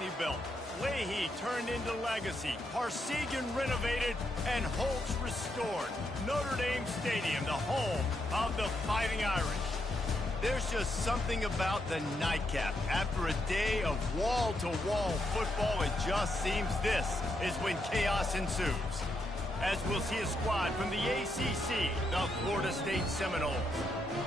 Pinckney built, Leahy turned into legacy, Parsegan renovated, and Holtz restored. Notre Dame Stadium, the home of the Fighting Irish. There's just something about the nightcap. After a day of wall-to-wall football, it just seems this is when chaos ensues. As we'll see a squad from the ACC, the Florida State Seminoles,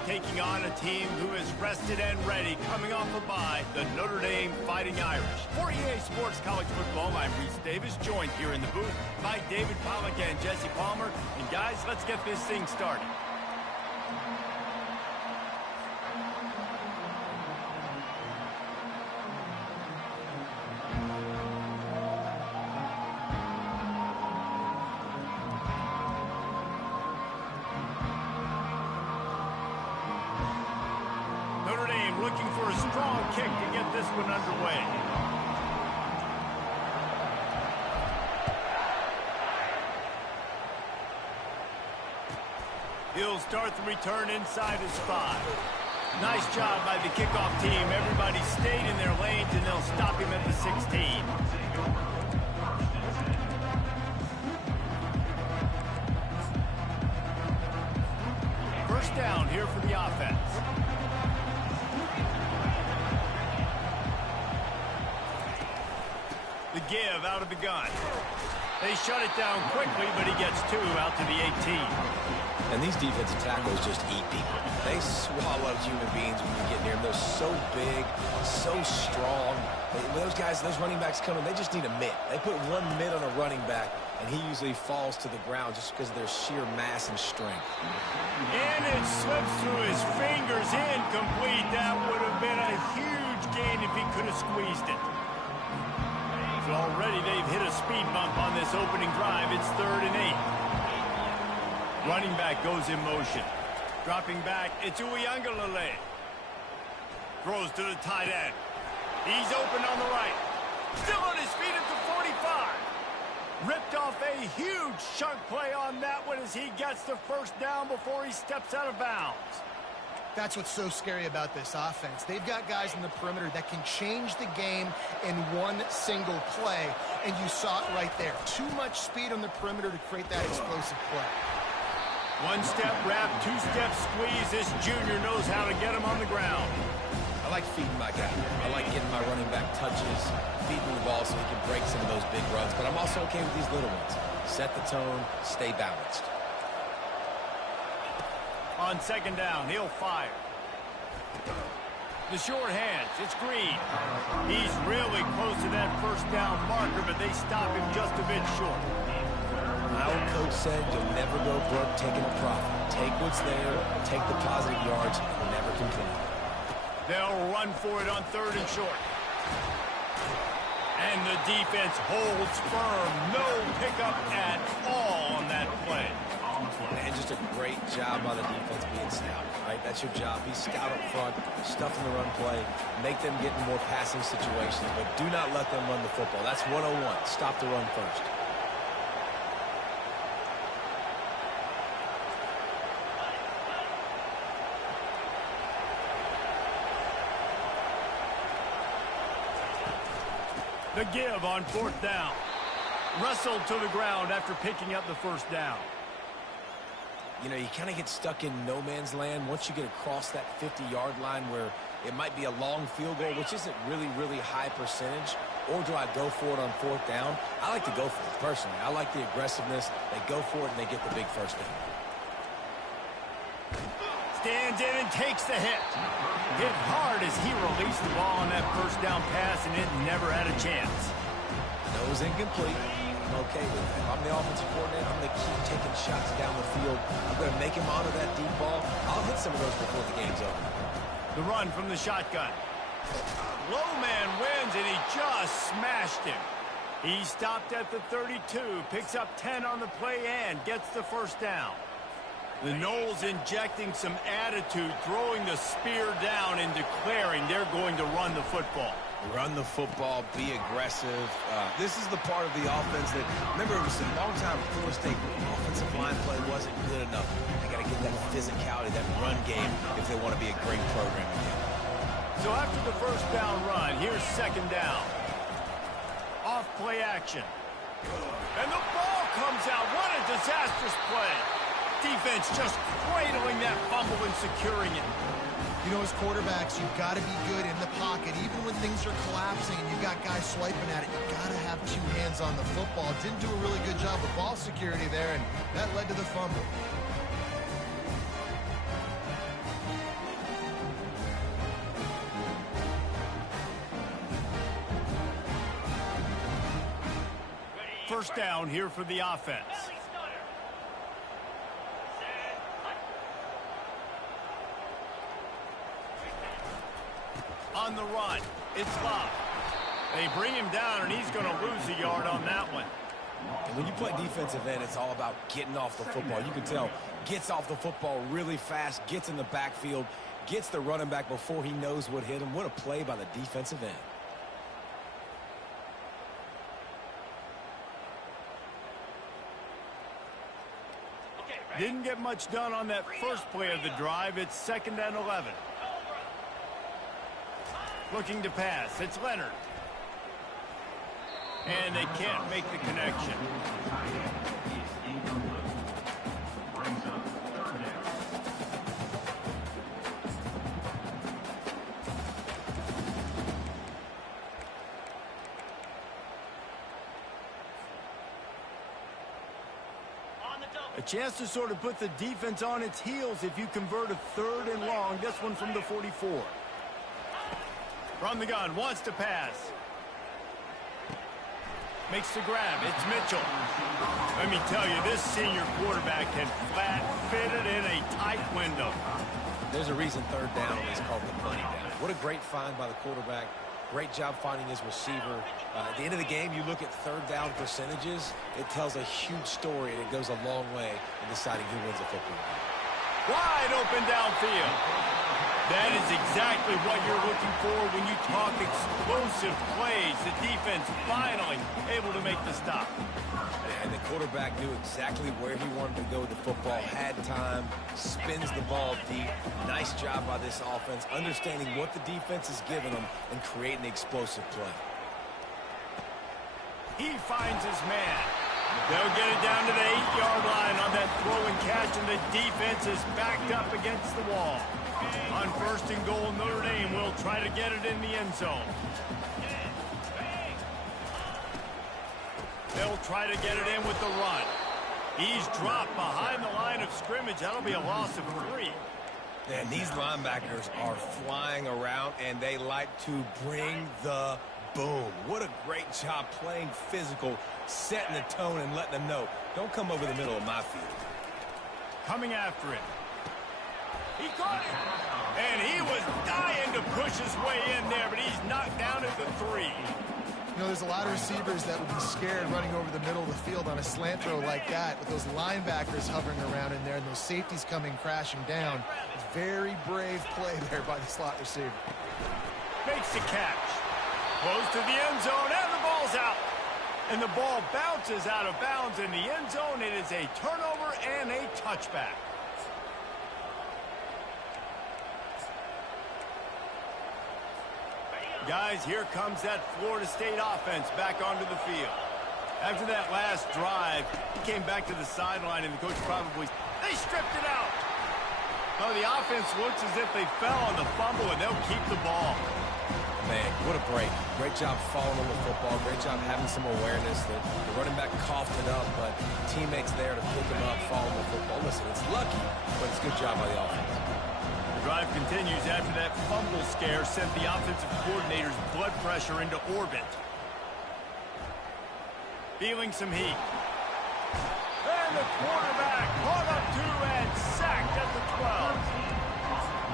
taking on a team who is rested and ready, coming off a bye, the Notre Dame Fighting Irish. For EA Sports College Football, I'm Reese Davis, joined here in the booth by David Pollack and Jesse Palmer. And guys, let's get this thing started. Looking for a strong kick to get this one underway. He'll start the return inside his 5. Nice job by the kickoff team. Everybody stayed in their lanes, and they'll stop him at the 16. First down here for the offense. The give out of the gun. They shut it down quickly, but he gets 2 out to the 18. And these defensive tackles just eat people. They swallow human beings when you get near them. They're so big, so strong. When those guys, those running backs come in, they just need a mitt. They put one mitt on a running back, and he usually falls to the ground just because of their sheer mass and strength. And it slips through his fingers, incomplete. That would have been a huge gain if he could have squeezed it. So already they've hit a speed bump on this opening drive. It's 3rd and 8. Running back goes in motion. Dropping back, it's Uiagalelei. Throws to the tight end. He's open on the right. Still on his feet at the 45. Ripped off a huge chunk play on that one as he gets the first down before he steps out of bounds. That's what's so scary about this offense. They've got guys in the perimeter that can change the game in one single play, and you saw it right there. Too much speed on the perimeter to create that explosive play. One-step wrap, two-step squeeze. This junior knows how to get him on the ground. I like feeding my guy. I like getting my running back touches, feeding the ball so he can break some of those big runs, but I'm also okay with these little ones. Set the tone, stay balanced. On 2nd down, he'll fire. The short hands, it's Green. He's really close to that first down marker, but they stop him just a bit short. My old coach said you'll never go broke taking a profit. Take what's there, take the positive yards, and never complain. They'll run for it on 3rd and short. And the defense holds firm. No pickup at all on that play. And just a great job by the defense being stout, right? That's your job. Be stout up front, stuff in the run play, make them get in more passing situations, but do not let them run the football. That's 101. Stop the run first. The give on 4th down. Wrestled to the ground after picking up the first down. You know, you kind of get stuck in no man's land once you get across that 50-yard line where it might be a long field goal, which isn't really high percentage, or do I go for it on 4th down? I like to go for it, personally. I like the aggressiveness. They go for it, and they get the big first down. Stands in and takes the hit. Hit hard as he released the ball on that first down pass, and it never had a chance. Nose incomplete. I'm okay with that. If I'm the offensive coordinator, I'm going to keep taking shots down the field. I'm going to make him honor that deep ball. I'll hit some of those before the game's over. The run from the shotgun. Low man wins, and he just smashed him. He stopped at the 32, picks up 10 on the play, and gets the first down. The Noles injecting some attitude, throwing the spear down and declaring they're going to run the football. Run the football, be aggressive. This is the part of the offense that, remember, it was a long time before State offensive line play wasn't good enough. They got to get that physicality, that run game, if they want to be a great program again. So after the first down run, here's 2nd down. play action. And the ball comes out. What a disastrous play. Defense just cradling that fumble and securing it. You know, as quarterbacks, you've got to be good in the pocket. Even when things are collapsing and you've got guys swiping at it, you've got to have two hands on the football. Didn't do a really good job of ball security there, and that led to the fumble. First down here for the offense. On the run, it's Love. They bring him down, and he's going to lose a yard on that one. And when you play defensive end, it's all about getting off the football. You can tell, gets off the football really fast, gets in the backfield, gets the running back before he knows what hit him. What a play by the defensive end. Didn't get much done on that first play of the drive. It's 2nd and 11. Looking to pass. It's Leonard. And they can't make the connection. A chance to sort of put the defense on its heels if you convert a 3rd and long. This one from the 44. From the gun, wants to pass. Makes the grab. It's Mitchell. Let me tell you, this senior quarterback can flat fit it in a tight window. There's a reason 3rd down is called the money down. What a great find by the quarterback. Great job finding his receiver. At the end of the game, you look at 3rd down percentages. It tells a huge story, and it goes a long way in deciding who wins a football game. Wide open downfield. That is exactly what you're looking for when you talk explosive plays. The defense finally able to make the stop. And the quarterback knew exactly where he wanted to go with the football, had time, spins the ball deep. Nice job by this offense, understanding what the defense is giving them and creating the explosive play. He finds his man. They'll get it down to the 8-yard line on that throw and catch, and the defense is backed up against the wall. On 1st and goal, Notre Dame will try to get it in the end zone. They'll try to get it in with the run. He's dropped behind the line of scrimmage. That'll be a loss of 3. And these linebackers are flying around, and they like to bring the boom. What a great job playing physical, setting the tone and letting them know, don't come over the middle of my field. Coming after it. He caught it. And he was dying to push his way in there, but he's knocked down at the 3. You know, there's a lot of receivers that would be scared running over the middle of the field on a slant throw like that with those linebackers hovering around in there and those safeties coming crashing down. It's very brave play there by the slot receiver. Makes the catch. Close to the end zone, and the ball's out. And the ball bounces out of bounds in the end zone. It is a turnover and a touchback. Guys, here comes that Florida State offense back onto the field. After that last drive, he came back to the sideline, and the coach probably, they stripped it out. Oh, the offense looks as if they fell on the fumble, and they'll keep the ball. Man, what a break. Great job following on the football. Great job having some awareness. The running back coughed it up, but teammates there to pick him up, following the football. Listen, it's lucky, but it's a good job by the offense. Drive continues after that fumble scare sent the offensive coordinator's blood pressure into orbit. Feeling some heat. And the quarterback caught up to and sacked at the 12.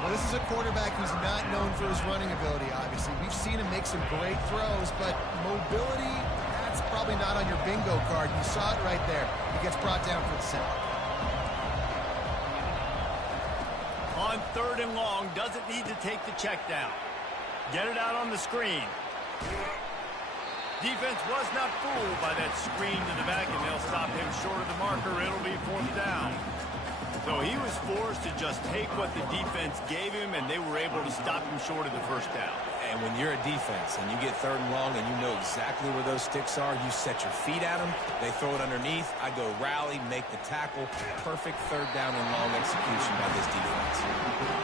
Well, this is a quarterback who's not known for his running ability, obviously. We've seen him make some great throws, but mobility, that's probably not on your bingo card. You saw it right there. He gets brought down for the sack. On 3rd and long, doesn't need to take the check down. Get it out on the screen. Defense was not fooled by that screen to the back, and they'll stop him short of the marker. It'll be 4th down. So he was forced to just take what the defense gave him, and they were able to stop him short of the 1st down. And when you're a defense and you get 3rd and long and you know exactly where those sticks are, you set your feet at them, they throw it underneath, I go rally, make the tackle. Perfect 3rd down and long execution by this defense.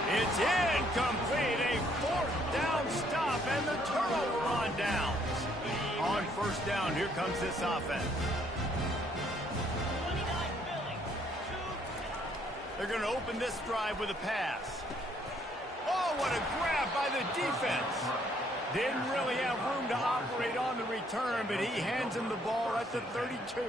It's incomplete, a 4th down stop, and the turnover on downs. On 1st down, here comes this offense. They're going to open this drive with a pass. Oh, what a grab by the defense. Didn't really have room to operate on the return, but he hands him the ball at the 32.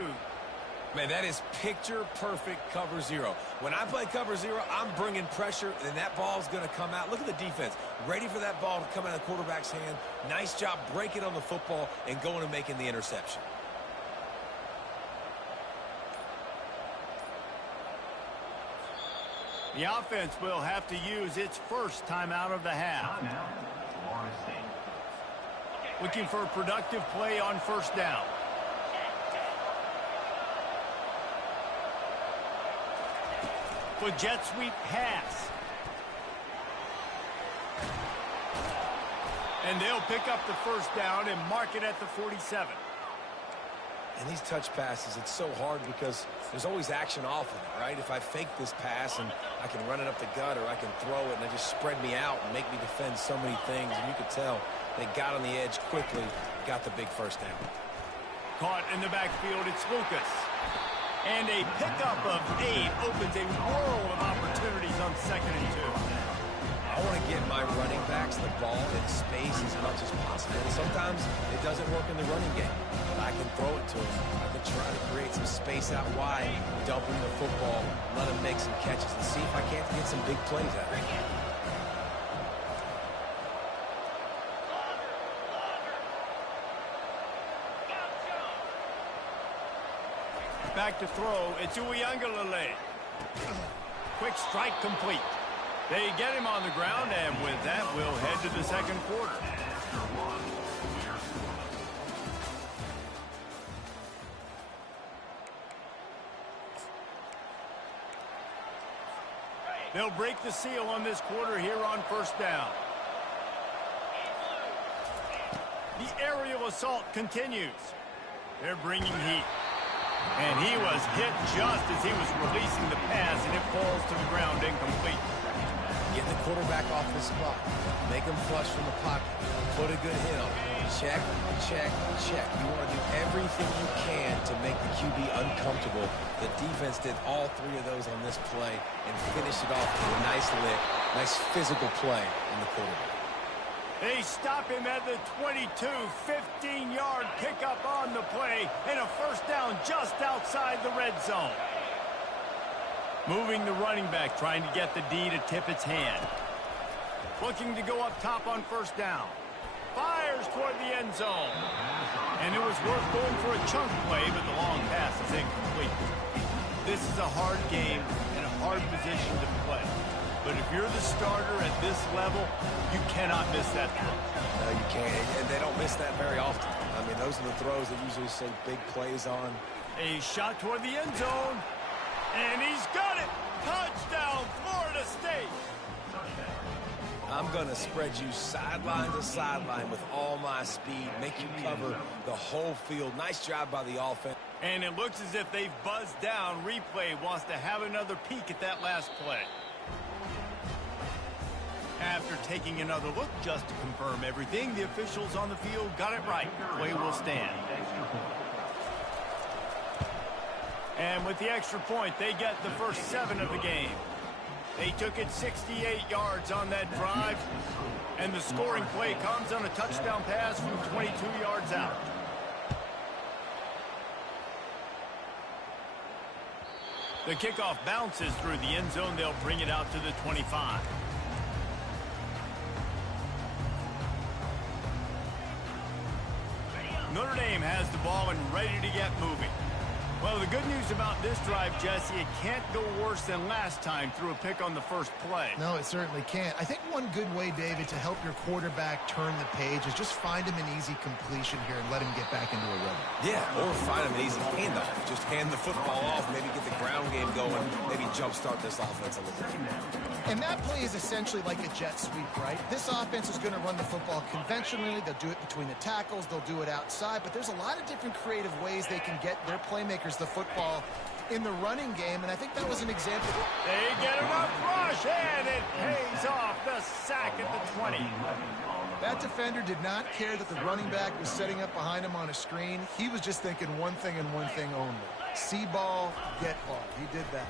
Man, that is picture-perfect cover 0. When I play cover 0, I'm bringing pressure, and that ball's going to come out. Look at the defense. Ready for that ball to come out of the quarterback's hand. Nice job breaking on the football and going and making the interception. The offense will have to use its first timeout of the half. Looking for a productive play on 1st down. With jet sweep pass. And they'll pick up the 1st down and mark it at the 47. And these touch passes, it's so hard because there's always action off of it, right? If I fake this pass and I can run it up the gut or I can throw it and they just spread me out and make me defend so many things, and you could tell they got on the edge quickly, got the big 1st down. Caught in the backfield, it's Lucas. And a pickup of 8 opens a world of opportunities on 2nd and 2. I want to get my running backs the ball in space as much as possible. And sometimes it doesn't work in the running game. But I can throw it to them. I can try to create some space out wide, dump him the football, let him make some catches, and see if I can't get some big plays out of it. Back to throw, it's Ncaa. Quick strike complete. They get him on the ground, and with that, we'll head to the 2nd quarter. They'll break the seal on this quarter here on 1st down. The aerial assault continues. They're bringing heat. And he was hit just as he was releasing the pass, and it falls to the ground incomplete. Get the quarterback off the spot. Make him flush from the pocket. Put a good hit on him. Check, check, check. You want to do everything you can to make the QB uncomfortable. The defense did all 3 of those on this play and finished it off with a nice lick, nice physical play in the quarterback. They stop him at the 22, 15-yard pickup on the play, and a 1st down just outside the red zone. Moving the running back, trying to get the D to tip its hand. Looking to go up top on 1st down. Fires toward the end zone. And it was worth going for a chunk play, but the long pass is incomplete. This is a hard game and a hard position to play. But if you're the starter at this level, you cannot miss that throw. No, you can't. And they don't miss that very often. I mean, those are the throws that usually say big plays on. A shot toward the end zone. And he's got it. Touchdown, Florida State. I'm going to spread you sideline to sideline with all my speed, make you cover the whole field. Nice job by the offense. And it looks as if they've buzzed down. Replay wants to have another peek at that last play. After taking another look just to confirm everything, the officials on the field got it right. Play will stand. And with the extra point, they get the first 7 of the game. They took it 68 yards on that drive, and the scoring play comes on a touchdown pass from 22 yards out. The kickoff bounces through the end zone. They'll bring it out to the 25. Notre Dame has the ball and ready to get moving. Well, the good news about this drive, Jesse, it can't go worse than last time through a pick on the first play. No, it certainly can't. I think one good way, David, to help your quarterback turn the page is just find him an easy completion here and let him get back into a rhythm. Yeah, or find him an easy handoff. Just hand the football off, maybe get the ground game going, maybe jumpstart this offense a little bit. And that play is essentially like a jet sweep, right? This offense is going to run the football conventionally. They'll do it between the tackles. They'll do it outside. But there's a lot of different creative ways they can get their playmakers the football in the running game. And I think that was an example. They get enough rush, and it pays off. The sack at the 20. That defender did not care that the running back was setting up behind him on a screen. He was just thinking one thing and one thing only. See ball, get ball. He did that.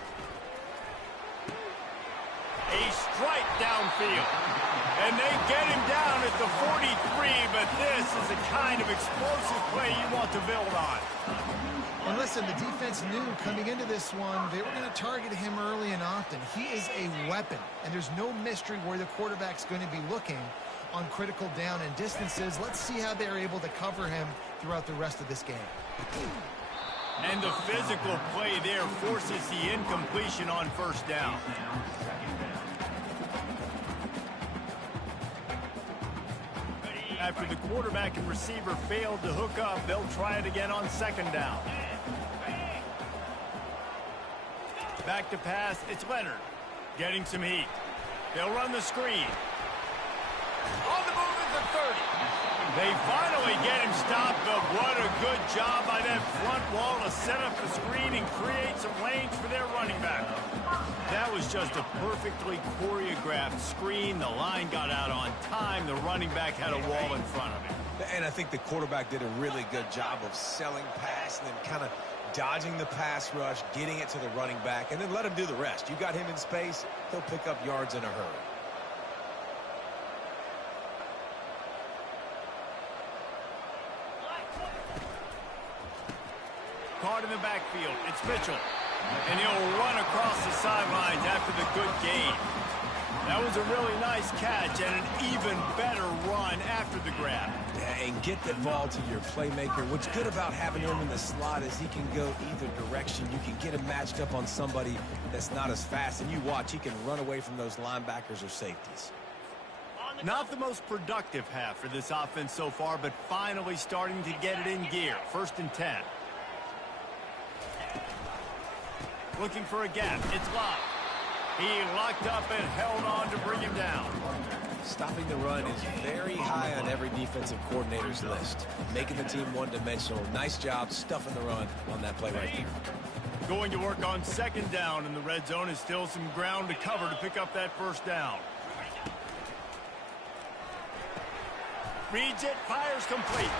A strike downfield. And they get him down at the 43, but this is the kind of explosive play you want to build on. And listen, the defense knew coming into this one, they were going to target him early and often. He is a weapon, and there's no mystery where the quarterback's going to be looking on critical down and distances. Let's see how they're able to cover him throughout the rest of this game. And the physical play there forces the incompletion on first down. After the quarterback and receiver failed to hook up, they'll try it again on second down. Back to pass, it's Leonard. Getting some heat. They'll run the screen. On the move at the 30. They finally get him stopped, but what a good job by that front wall to set up the screen and create some lanes for their running back. That was just a perfectly choreographed screen. The line got out on time. The running back had a wall in front of him. And I think the quarterback did a really good job of selling pass and then kind of dodging the pass rush, getting it to the running back, and then let him do the rest. You got him in space, he'll pick up yards in a hurry. Caught in the backfield. It's Mitchell. And he'll run across the sidelines after the good gain. That was a really nice catch and an even better run after the grab. Yeah, and get the ball to your playmaker. What's good about having him in the slot is he can go either direction. You can get him matched up on somebody that's not as fast, and you watch, he can run away from those linebackers or safeties. Not the most productive half for this offense so far, but finally starting to get it in gear. 1st and 10. Looking for a gap. It's Locke. He locked up and held on to bring him down. Stopping the run is very high on every defensive coordinator's list. Making the team one-dimensional. Nice job stuffing the run on that play right there. Going to work on second down, and the red zone is still some ground to cover to pick up that first down. Reads it, fires complete.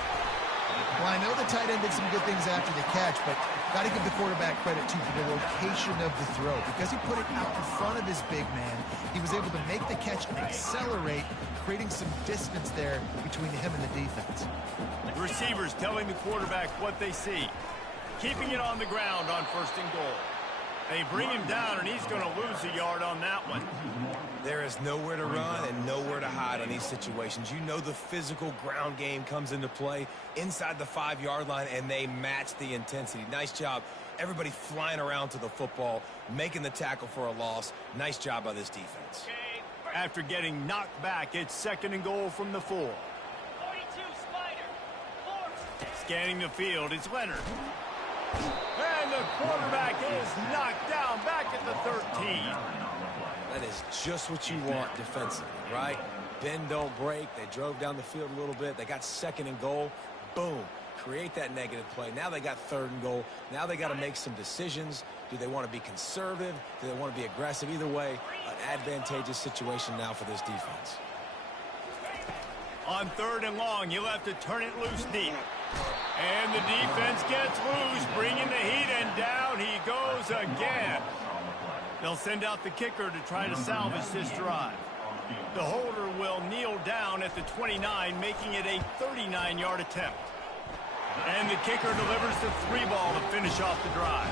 Well, I know the tight end did some good things after the catch, but got to give the quarterback credit, too, for the location of the throw. Because he put it out in front of his big man, he was able to make the catch and accelerate, creating some distance there between him and the defense. The receivers telling the quarterback what they see. Keeping it on the ground on 1st and goal. They bring him down, and he's going to lose a yard on that one. There is nowhere to run and nowhere to hide on these situations. You know the physical ground game comes into play inside the 5-yard line, and they match the intensity. Nice job. Everybody flying around to the football, making the tackle for a loss. Nice job by this defense. After getting knocked back, it's 2nd and goal from the 4. 42 Spider. Scanning the field, it's Leonard. And the quarterback is knocked down back at the 13. That is just what you want defensively, right? Bend, don't break. They drove down the field a little bit. They got 2nd and goal. Boom. Create that negative play. Now they got 3rd and goal. Now they got to make some decisions. Do they want to be conservative? Do they want to be aggressive? Either way, an advantageous situation now for this defense. On 3rd and long, you'll have to turn it loose deep. And the defense gets loose, bringing the heat, and down he goes again. They'll send out the kicker to try to salvage this drive. The holder will kneel down at the 29, making it a 39-yard attempt. And the kicker delivers the 3-ball to finish off the drive.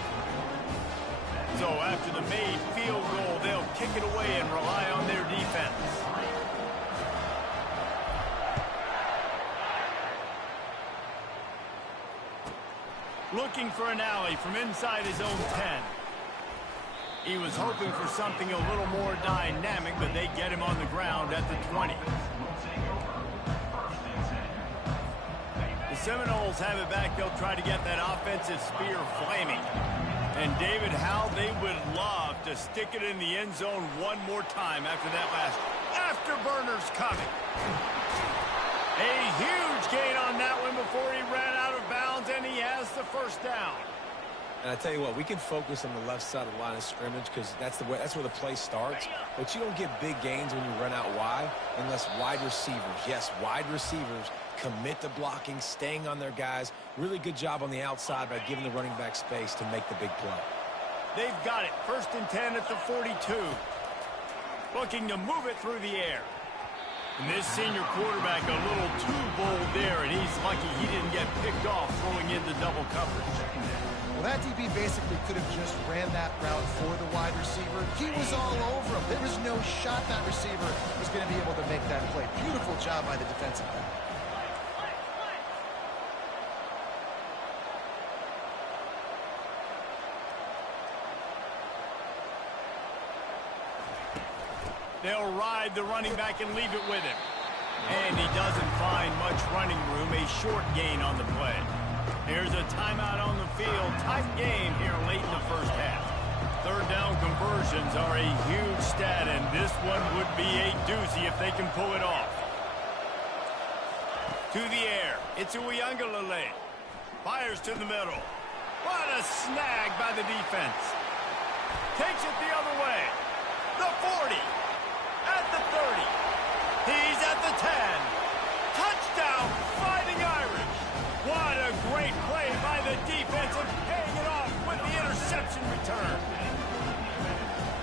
So after the made field goal, they'll kick it away and rely on their defense. Looking for an alley from inside his own 10. He was hoping for something a little more dynamic, but they get him on the ground at the 20. The Seminoles have it back. They'll try to get that offensive spear flaming. And David, how they would love to stick it in the end zone one more time after that last afterburner's coming. A huge gain on that one before he ran out of bounds, and he has the first down. And I tell you what, we can focus on the left side of the line of scrimmage because that's where the play starts. But you don't get big gains when you run out wide unless wide receivers, yes, wide receivers, commit to blocking, staying on their guys. Really good job on the outside by giving the running back space to make the big play. They've got it. 1st and 10 at the 42. Looking to move it through the air. And this senior quarterback a little too bold there, and he's lucky he didn't get picked off throwing into double coverage. Well, that DB basically could have just ran that route for the wide receiver. He was all over him. There was no shot that receiver was going to be able to make that play. Beautiful job by the defensive back. They'll ride the running back and leave it with him. And he doesn't find much running room. A short gain on the play. Here's a timeout on the field. Tight game here late in the first half. 3rd down conversions are a huge stat, and this one would be a doozy if they can pull it off. To the air. It's Ncaa. Fires to the middle. What a snag by the defense. Takes it the other way. The 40. At the 30. He's at the 10. Touchdown, Fighting Irish. What a great play by the defense and paying it off with the interception return.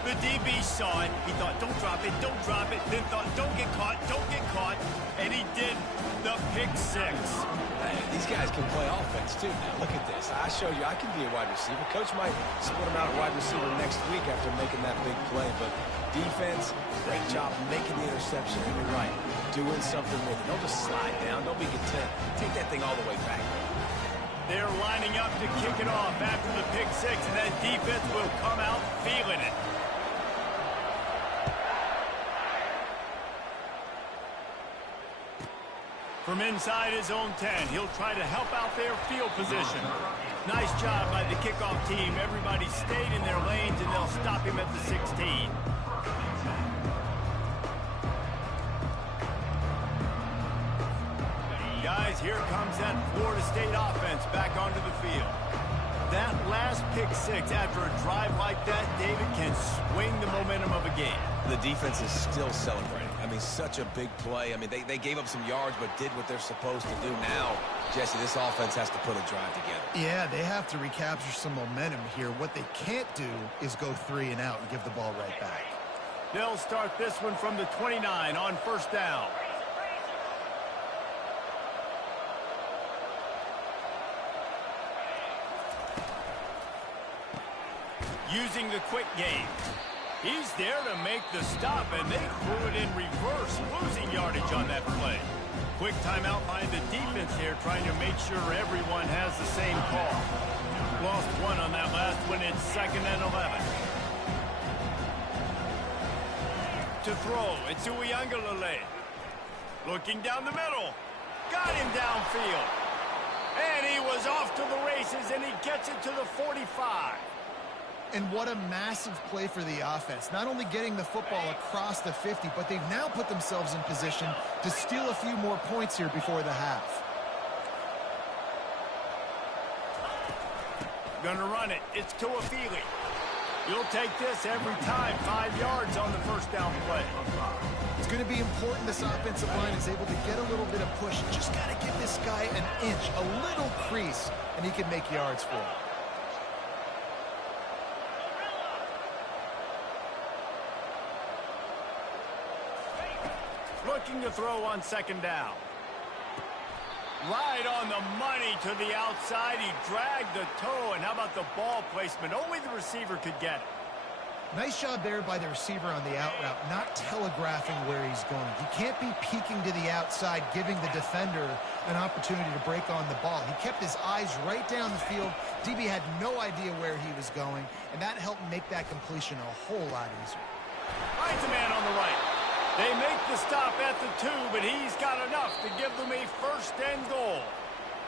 The DB saw it. He thought, don't drop it, don't drop it. Then thought, don't get caught, don't get caught. And he did the pick 6. These guys can play offense, too. Now, look at this. I showed you I can be a wide receiver. Coach might split him out at wide receiver next week after making that big play. But defense, great job making the interception. And you're right, doing something with it. Don't just slide down. Don't be content. Take that thing all the way back. They're lining up to kick it off after the pick 6, and that defense will come out feeling it. From inside his own 10, he'll try to help out their field position. Nice job by the kickoff team. Everybody stayed in their lanes, and they'll stop him at the 16. Guys, here comes that Florida State offense back onto the field. That last pick 6 after a drive like that, David, can swing the momentum of a game. The defense is still celebrating. I mean, such a big play. I mean, they gave up some yards but did what they're supposed to do. Now, Jesse, this offense has to put a drive together. Yeah, they have to recapture some momentum here. What they can't do is go 3 and out and give the ball right back. They'll start this one from the 29 on 1st down. Using the quick game. He's there to make the stop, and they threw it in reverse, losing yardage on that play. Quick timeout by the defense here, trying to make sure everyone has the same call. Lost 1 on that last one. It's 2nd and 11. To throw, it's Ncaa. Looking down the middle. Got him downfield. And he was off to the races, and he gets it to the 45. And what a massive play for the offense. Not only getting the football across the 50, but they've now put themselves in position to steal a few more points here before the half. Gonna run it. It's Tuafili. You'll take this every time. 5 yards on the 1st down play. It's going to be important this offensive line is able to get a little bit of push. Just got to give this guy an inch, a little crease, and he can make yards for it. Looking to throw on 2nd down. Right on the money to the outside. He dragged the toe, and how about the ball placement? Only the receiver could get it. Nice job there by the receiver on the out route, not telegraphing where he's going. He can't be peeking to the outside, giving the defender an opportunity to break on the ball. He kept his eyes right down the field. DB had no idea where he was going, and that helped make that completion a whole lot easier. Finds a man on the right. They make the stop at the 2, but he's got enough to give them a 1st and goal.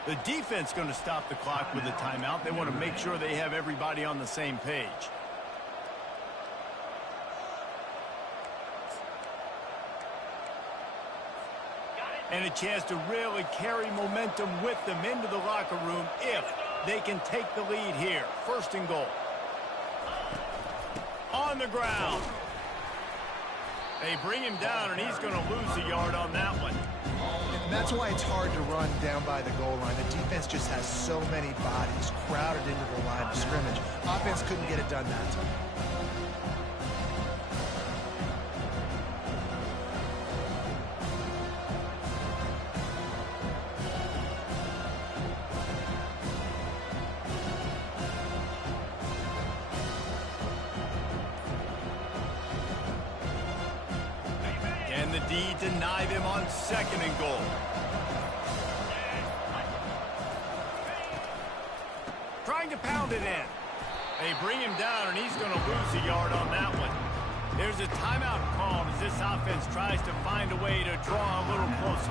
The defense going to stop the clock with a timeout. They want to make sure they have everybody on the same page. And a chance to really carry momentum with them into the locker room if they can take the lead here. 1st and goal. On the ground. They bring him down, and he's going to lose a yard on that one. And that's why it's hard to run down by the goal line. The defense just has so many bodies crowded into the line of scrimmage. Offense couldn't get it done that time. The D denied him on 2nd and goal. Trying to pound it in. They bring him down, and he's going to lose a yard on that one. There's a timeout called as this offense tries to find a way to draw a little closer.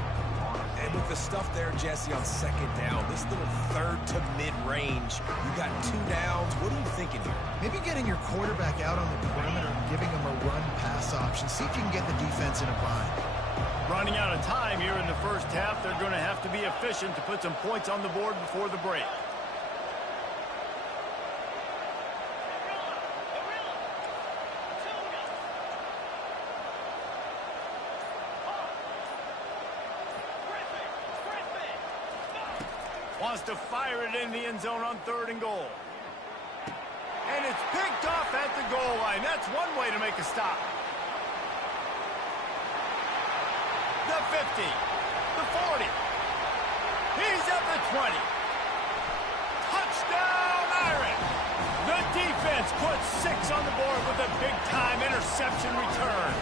And with the stuff there, Jesse, on 2nd down, this little 3rd to mid-range, you got 2 downs. What are you thinking here? Maybe getting your quarterback out on the perimeter and giving him a run-pass option. See if you can get the defense in a bind. Running out of time here in the 1st half, they're going to have to be efficient to put some points on the board before the break. Wants to fire it in the end zone on 3rd and goal. And it's picked off at the goal line. That's one way to make a stop. The 50. The 40. He's at the 20. Touchdown, Irish. The defense puts 6 on the board with a big-time interception return.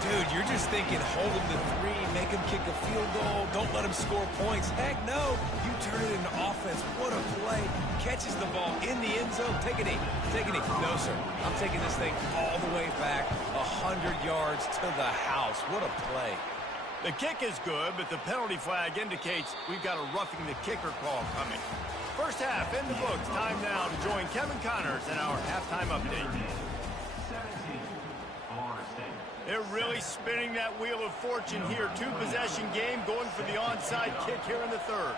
Dude, you're just thinking, hold him to 3, make him kick a field goal, don't let him score points. Heck no, you turn it into offense. What a play. Catches the ball in the end zone. Take a knee. Take a knee. No, sir. I'm taking this thing all the way back 100 yards to the house. What a play. The kick is good, but the penalty flag indicates we've got a roughing the kicker call coming. 1st half in the books. Time now to join Kevin Connors in our halftime update. They're really spinning that wheel of fortune here. 2-possession game, going for the onside kick here in the 3rd.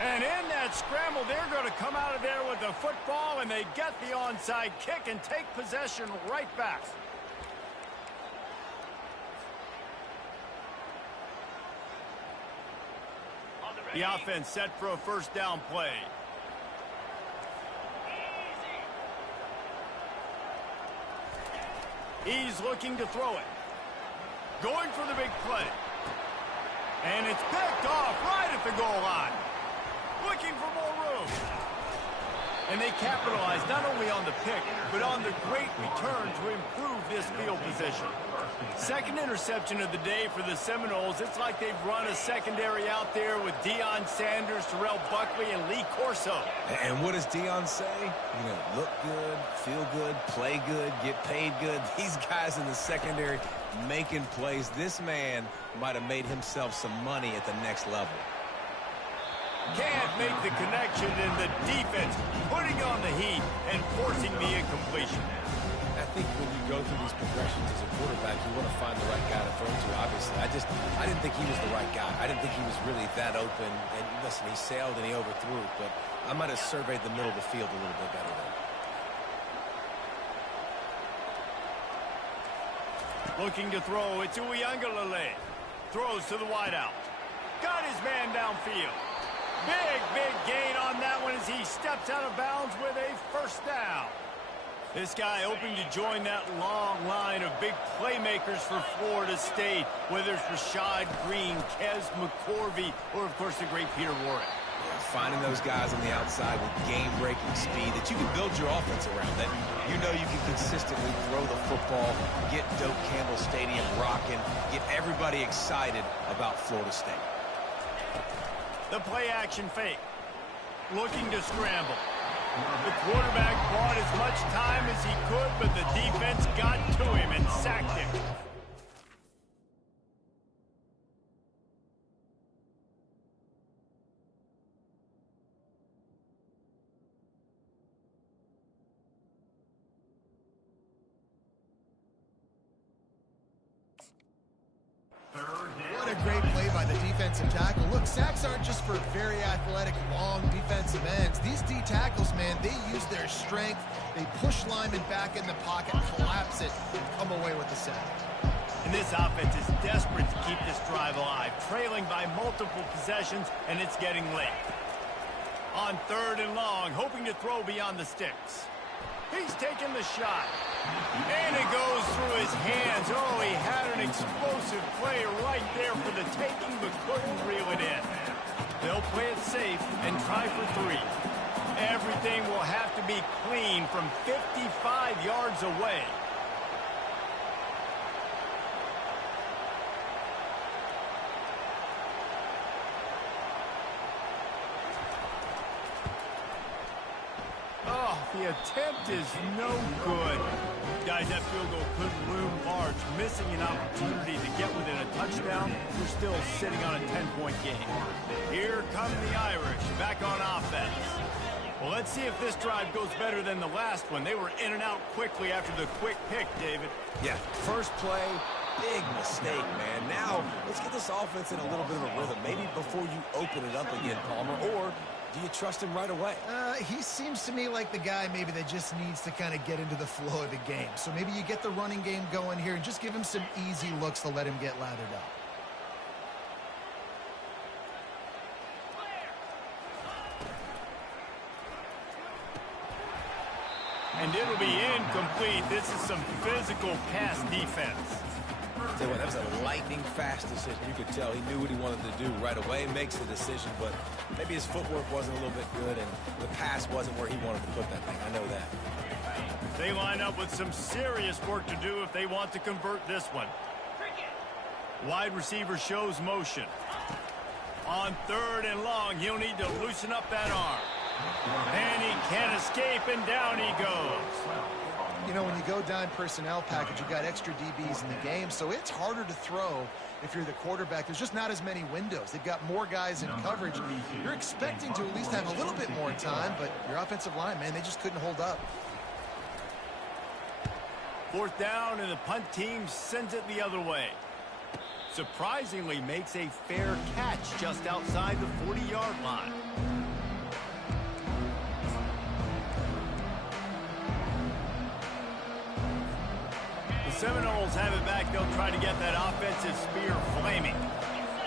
And in that scramble, they're going to come out of there with the football, and they get the onside kick and take possession right back. The offense set for a 1st down play. He's looking to throw it. Going for the big play. And it's picked off right at the goal line. Looking for more room. And they capitalize not only on the pick, but on the great return to improve this field position. 2nd interception of the day for the Seminoles. It's like they've run a secondary out there with Deion Sanders, Terrell Buckley, and Lee Corso. And what does Deion say? You know, look good, feel good, play good, get paid good. These guys in the secondary making plays. This man might have made himself some money at the next level. Can't make the connection, and the defense putting on the heat and forcing the incompletion. I think when you go through these progressions as a quarterback, you want to find the right guy to throw to, obviously. I didn't think he was the right guy. I didn't think he was really that open. And listen, he sailed and he overthrew it, but I might have surveyed the middle of the field a little bit better there. Looking to throw, it's Ncaa. Throws to the wideout. Got his man downfield. Big gain on that one as he steps out of bounds with a first down. This guy hoping to join that long line of big playmakers for Florida State, whether it's Rashad Green, Kez McCorvey, or, of course, the great Peter Warrick. Yeah, finding those guys on the outside with game-breaking speed that you can build your offense around, that you know you can consistently throw the football, get Doak Campbell Stadium rocking, get everybody excited about Florida State. The play-action fake. Looking to scramble. The quarterback bought as much time as he could, but the defense got to him and sacked him. What a great play by the defensive tackle. Look, sacks aren't just for very athletic, long defensive ends. These D tackles, man, they use their strength. They push linemen back in the pocket, collapse it, and come away with the sack. And this offense is desperate to keep this drive alive, trailing by multiple possessions, and it's getting late. On 3rd and long, hoping to throw beyond the sticks. He's taking the shot. And it goes through his hands. Oh, he had an explosive play right there for the taking, but couldn't reel it in. They'll play it safe and try for 3. Everything will have to be clean from 55 yards away. Oh, the attempt is no good. Guys, that field goal could loom large. Missing an opportunity to get within a touchdown. We're still sitting on a 10-point game. Here come the Irish, back on offense. Well, let's see if this drive goes better than the last one. They were in and out quickly after the quick pick, David. Yeah, first play, big mistake, man. Now, let's get this offense in a little bit of a rhythm. Maybe before you open it up again, Palmer, or do you trust him right away? He seems to me like the guy maybe that just needs to kind of get into the flow of the game. So maybe you get the running game going here and just give him some easy looks to let him get lathered up. And it'll be incomplete. This is some physical pass defense. Tell you what, that was a lightning-fast decision. You could tell he knew what he wanted to do right away. Makes the decision, but maybe his footwork wasn't a little bit good, and the pass wasn't where he wanted to put that thing. I know that. They line up with some serious work to do if they want to convert this one. Wide receiver shows motion. On 3rd and long, he'll need to loosen up that arm. And he can't escape, and down he goes. You know, when you go dime personnel package, you got extra DBs in the game, so it's harder to throw if you're the quarterback. There's just not as many windows. They've got more guys in coverage. You're expecting to at least have a little bit more time, but your offensive line, man, they just couldn't hold up. 4th down, and the punt team sends it the other way. Surprisingly makes a fair catch just outside the 40-yard line. Seminoles have it back. They'll try to get that offensive spear flaming.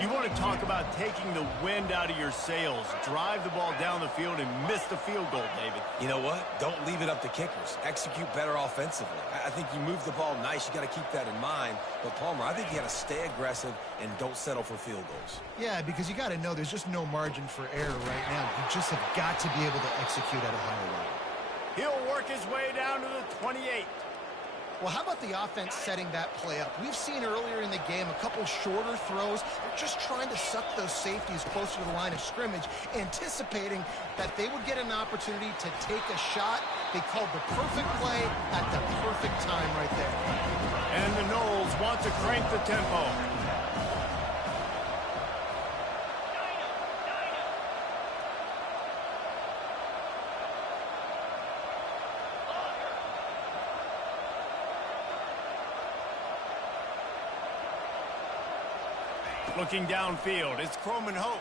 You want to talk about taking the wind out of your sails. Drive the ball down the field and miss the field goal, David. You know what? Don't leave it up to kickers. Execute better offensively. I think you move the ball nice. You got to keep that in mind. But, Palmer, I think you got to stay aggressive and don't settle for field goals. Yeah, because you got to know there's just no margin for error right now. You just have got to be able to execute at a higher level. He'll work his way down to the 28. Well, how about the offense setting that play up? We've seen earlier in the game a couple shorter throws. They're just trying to suck those safeties closer to the line of scrimmage, anticipating that they would get an opportunity to take a shot. They called the perfect play at the perfect time right there. And the Noles want to crank the tempo. Looking downfield, it's Croman Hope.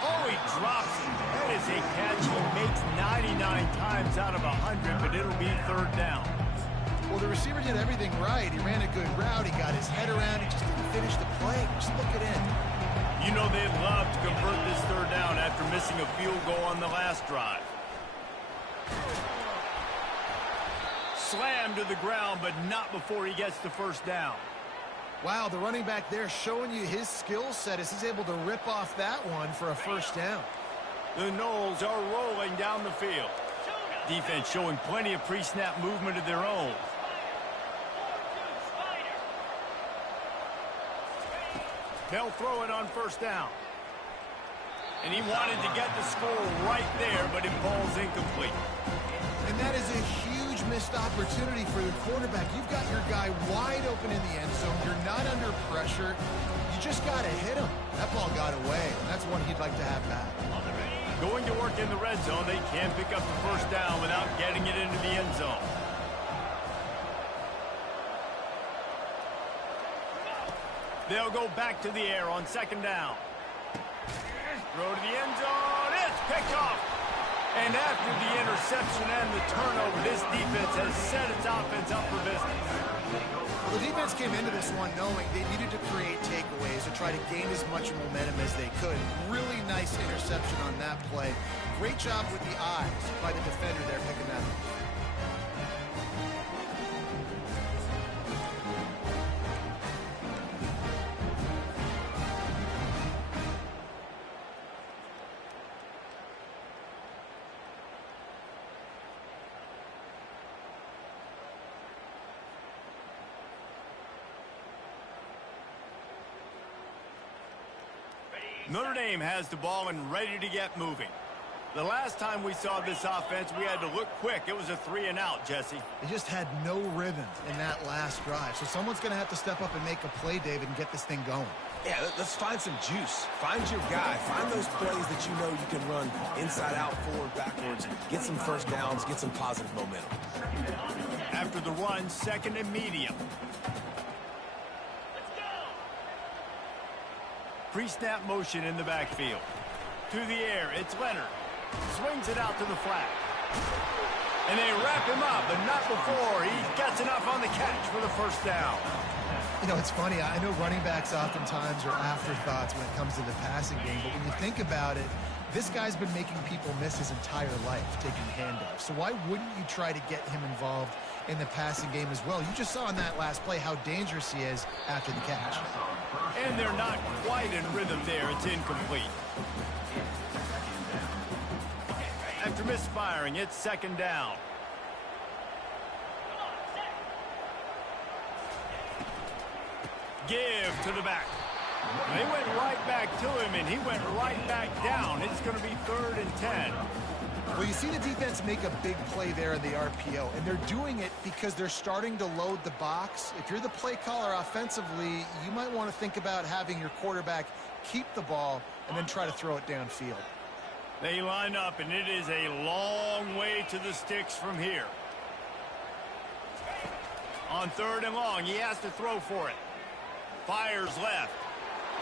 Oh, he drops it. That is a catch he makes 99 times out of 100, but it'll be 3rd down. Well, the receiver did everything right. He ran a good route. He got his head around. He just didn't finish the play. Just look it in. You know they'd love to convert this third down after missing a field goal on the last drive. Slammed to the ground, but not before he gets the first down. Wow, the running back there showing you his skill set as he's able to rip off that one for a first down. The Knowles are rolling down the field. Defense showing plenty of pre-snap movement of their own. They'll throw it on first down. And he wanted to get the score right there, but it falls incomplete. And that is a huge missed opportunity for the quarterback. You've got your guy wide open in the end zone. You're not under pressure. You just got to hit him. That ball got away. That's one he'd like to have back. Going to work in the red zone, they can't pick up the first down without getting it into the end zone. They'll go back to the air on second down. Throw to the end zone. It's picked off. And after the interception and the turnover, this defense has set its offense up for business. Well, the defense came into this one knowing they needed to create takeaways to try to gain as much momentum as they could. Really nice interception on that play. Great job with the eyes by the defender there picking that up. Notre Dame has the ball and ready to get moving. The last time we saw this offense, we had to look quick. It was a 3-and-out, Jesse. They just had no rhythm in that last drive. So someone's going to have to step up and make a play, David, and get this thing going. Yeah, let's find some juice. Find your guy. Find those plays that you know you can run inside out, forward, backwards. Get some first downs. Get some positive momentum. After the run, second and medium. Pre-snap motion in the backfield. To the air, it's Leonard. Swings it out to the flat. And they wrap him up, but not before he gets enough on the catch for the first down. You know, it's funny. I know running backs oftentimes are afterthoughts when it comes to the passing game, but when you think about it, this guy's been making people miss his entire life taking handoffs. So why wouldn't you try to get him involved in the passing game as well? You just saw in that last play how dangerous he is after the catch. And they're not quite in rhythm there. It's incomplete. After misfiring, it's second down. Give to the back. They went right back to him, and he went right back down. It's going to be 3rd and 10. Well, you see the defense make a big play there in the RPO, and they're doing it because they're starting to load the box. If you're the play caller offensively, you might want to think about having your quarterback keep the ball and then try to throw it downfield. They line up, and it is a long way to the sticks from here. On 3rd and long, he has to throw for it. Fires left.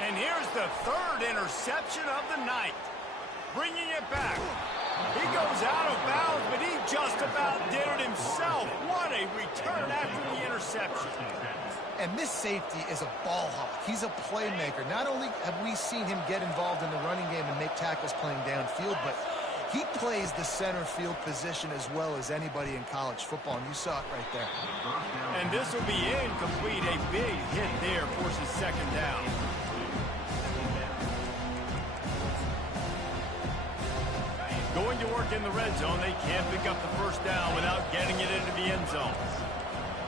And here's the 3rd interception of the night. Bringing it back. He goes out of bounds, but he just about did it himself. What a return after the interception. And this safety is a ball hawk. He's a playmaker. Not only have we seen him get involved in the running game and make tackles playing downfield, but he plays the center field position as well as anybody in college football, and you saw it right there. And this will be incomplete. A big hit there forces second down. Going to work in the red zone, they can't pick up the first down without getting it into the end zone.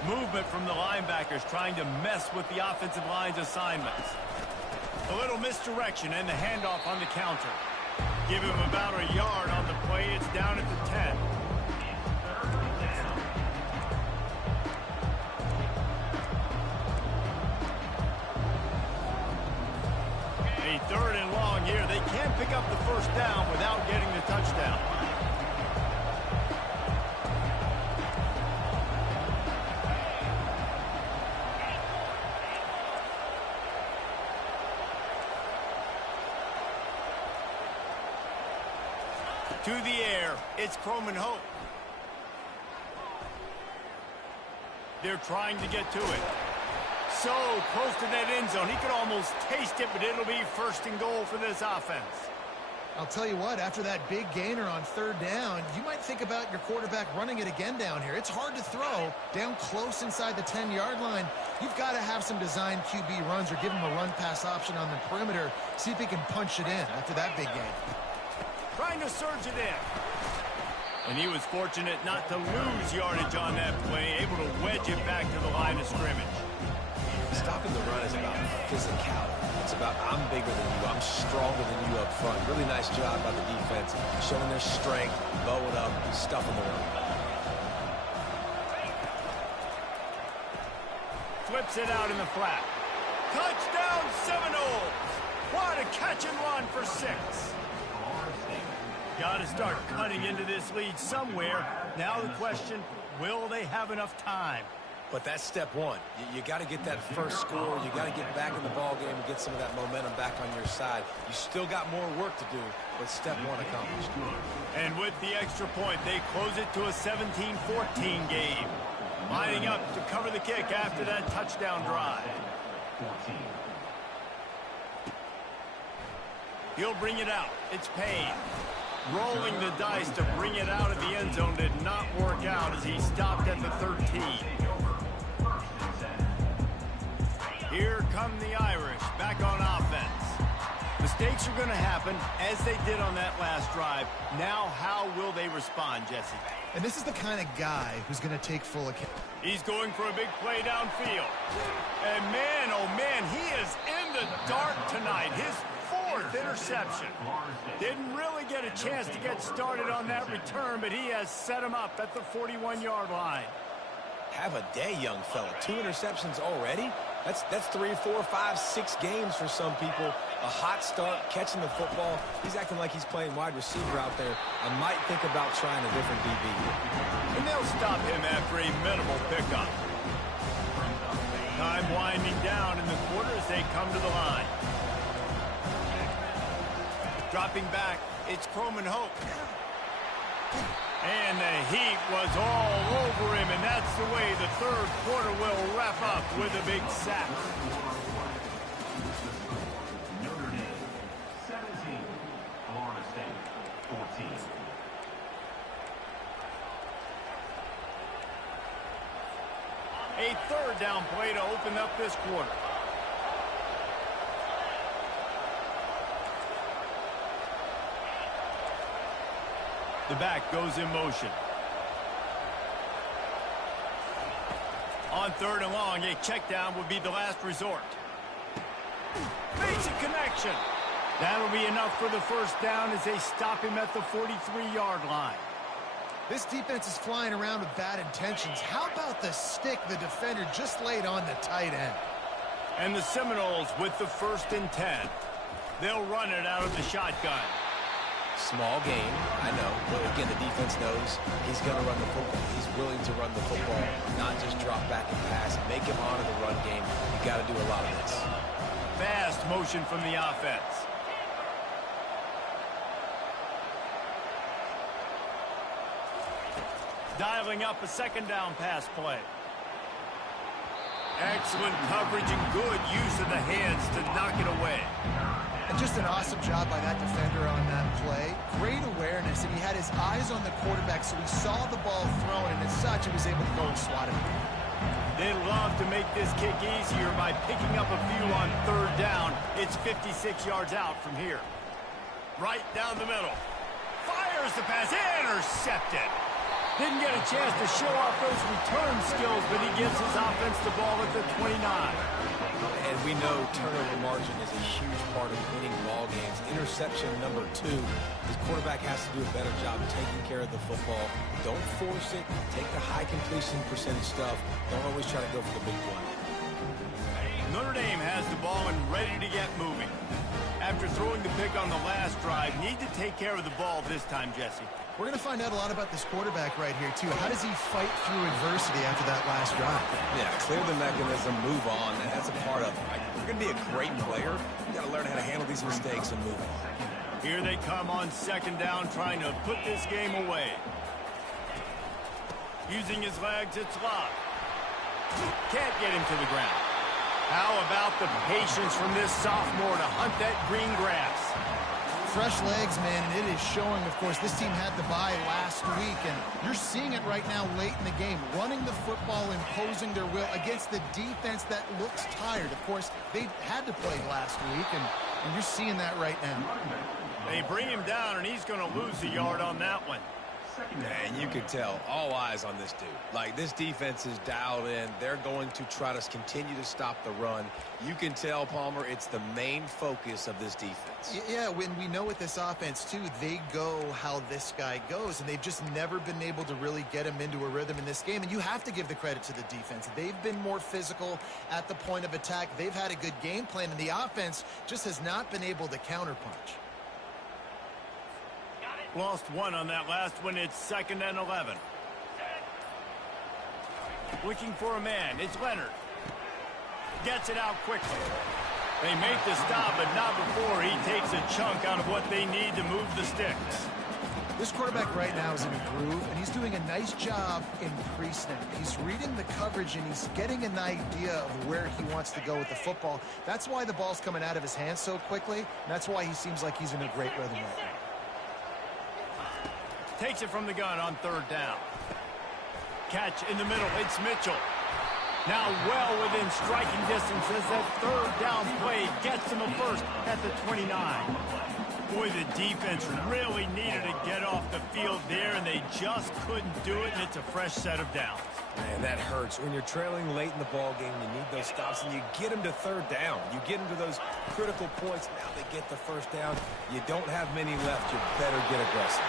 Movement from the linebackers trying to mess with the offensive line's assignments. A little misdirection and the handoff on the counter. Give him about a yard on the play. It's down at the 10. A 3rd and long here. They can't pick up the first down without getting the touchdown. To the air, it's Croman Hope. They're trying to get to it. So close to that end zone. He could almost taste it, but it'll be first and goal for this offense. I'll tell you what, after that big gainer on third down, you might think about your quarterback running it again down here. It's hard to throw down close inside the 10-yard line. You've got to have some designed QB runs or give him a run-pass option on the perimeter. See if he can punch it in after that big gain. Trying to surge it in. And he was fortunate not to lose yardage on that play, able to wedge it back to the line of scrimmage. Stopping the run is about physicality. It's about I'm bigger than you, I'm stronger than you up front. Really nice job by the defense, showing their strength, bowing up, and stuffing the run. Flips it out in the flat. Touchdown Seminoles! What a catch and run for 6. Got to start cutting into this lead somewhere. Now the question, will they have enough time? But that's step one. You got to get that first score. You got to get back in the ball game and get some of that momentum back on your side. You still got more work to do, but step one accomplished. And with the extra point, they close it to a 17-14 game. Lining up to cover the kick after that touchdown drive. He'll bring it out. It's Payne. Rolling the dice to bring it out of the end zone did not work out as he stopped at the 13. Here come the Irish back on offense. Mistakes are going to happen as they did on that last drive. Now how will they respond, Jesse? And this is the kind of guy who's going to take full account. He's going for a big play downfield. And man, oh man, he is in the dark tonight. His 4th interception. Didn't really get a chance to get started on that return, but he has set him up at the 41-yard line. Have a day, young fella. 2 interceptions already? That's 3, 4, 5, 6 games for some people. A hot start, catching the football. He's acting like he's playing wide receiver out there. I might think about trying a different DB. And they'll stop him after a minimal pickup. Time winding down in the quarter as they come to the line. Dropping back, it's Croman Hope. And the heat was all over him, and that's the way the third quarter will wrap up with a big sack. Notre Dame, 17, Florida State, 14. A third down play to open up this quarter. The back goes in motion. On third and long, a check down would be the last resort. Makes a connection. That'll be enough for the first down as they stop him at the 43-yard line. This defense is flying around with bad intentions. How about the stick the defender just laid on the tight end? And the Seminoles with the 1st and 10. They'll run it out of the shotgun. Small game, I know, but again, the defense knows he's going to run the football. He's willing to run the football, not just drop back and pass. Make him honor the run game. You got to do a lot of this. Fast motion from the offense. Dialing up a second down pass play. Excellent coverage and good use of the hands to knock it away. And just an awesome job by that defender on that play. Great awareness, and he had his eyes on the quarterback, so he saw the ball thrown, and as such, he was able to go and swat it. They love to make this kick easier by picking up a few on third down. It's 56 yards out from here. Right down the middle. Fires the pass. Intercepted. Didn't get a chance to show off those return skills, but he gives his offense the ball at the 29. And we know turnover margin is a huge part of winning ball games. Interception number 2. His quarterback has to do a better job taking care of the football. Don't force it. Take the high completion percentage stuff. Don't always try to go for the big play. Notre Dame has the ball and ready to get moving. After throwing the pick on the last drive, need to take care of the ball this time, Jesse. We're going to find out a lot about this quarterback right here, too. How does he fight through adversity after that last drive? Yeah, clear the mechanism, move on. That's a part of it. Right? If you're going to be a great player, you got to learn how to handle these mistakes and move on. Here they come on second down, trying to put this game away. Using his legs, it's Love. Can't get him to the ground. How about the patience from this sophomore to hunt that green grass? Fresh legs, man, and it is showing. Of course, this team had the bye last week, and you're seeing it right now late in the game. Running the football, imposing their will against the defense that looks tired. Of course, they had to play last week, and you're seeing that right now. They bring him down, and he's going to lose a yard on that one. And you can tell, all eyes on this dude. Like, this defense is dialed in. They're going to try to continue to stop the run. You can tell, Palmer, it's the main focus of this defense. Yeah, when we know with this offense, too, they go how this guy goes, and they've just never been able to really get him into a rhythm in this game. And you have to give the credit to the defense. They've been more physical at the point of attack. They've had a good game plan, and the offense just has not been able to counterpunch. Lost one on that last one. It's 2nd and 11. Looking for a man. It's Leonard. Gets it out quickly. They make the stop, but not before he takes a chunk out of what they need to move the sticks. This quarterback right now is in a groove, and he's doing a nice job in pre-snap. He's reading the coverage, and he's getting an idea of where he wants to go with the football. That's why the ball's coming out of his hands so quickly, and that's why he seems like he's in a great rhythm right now. Takes it from the gun on 3rd down. Catch in the middle. It's Mitchell. Now well within striking distance as that 3rd down play gets him a first at the 29. Boy, the defense really needed to get off the field there, and they just couldn't do it, and it's a fresh set of downs. Man, that hurts. When you're trailing late in the ball game, you need those stops, and you get them to 3rd down. You get them to those critical points. Now they get the 1st down. You don't have many left. You better get aggressive.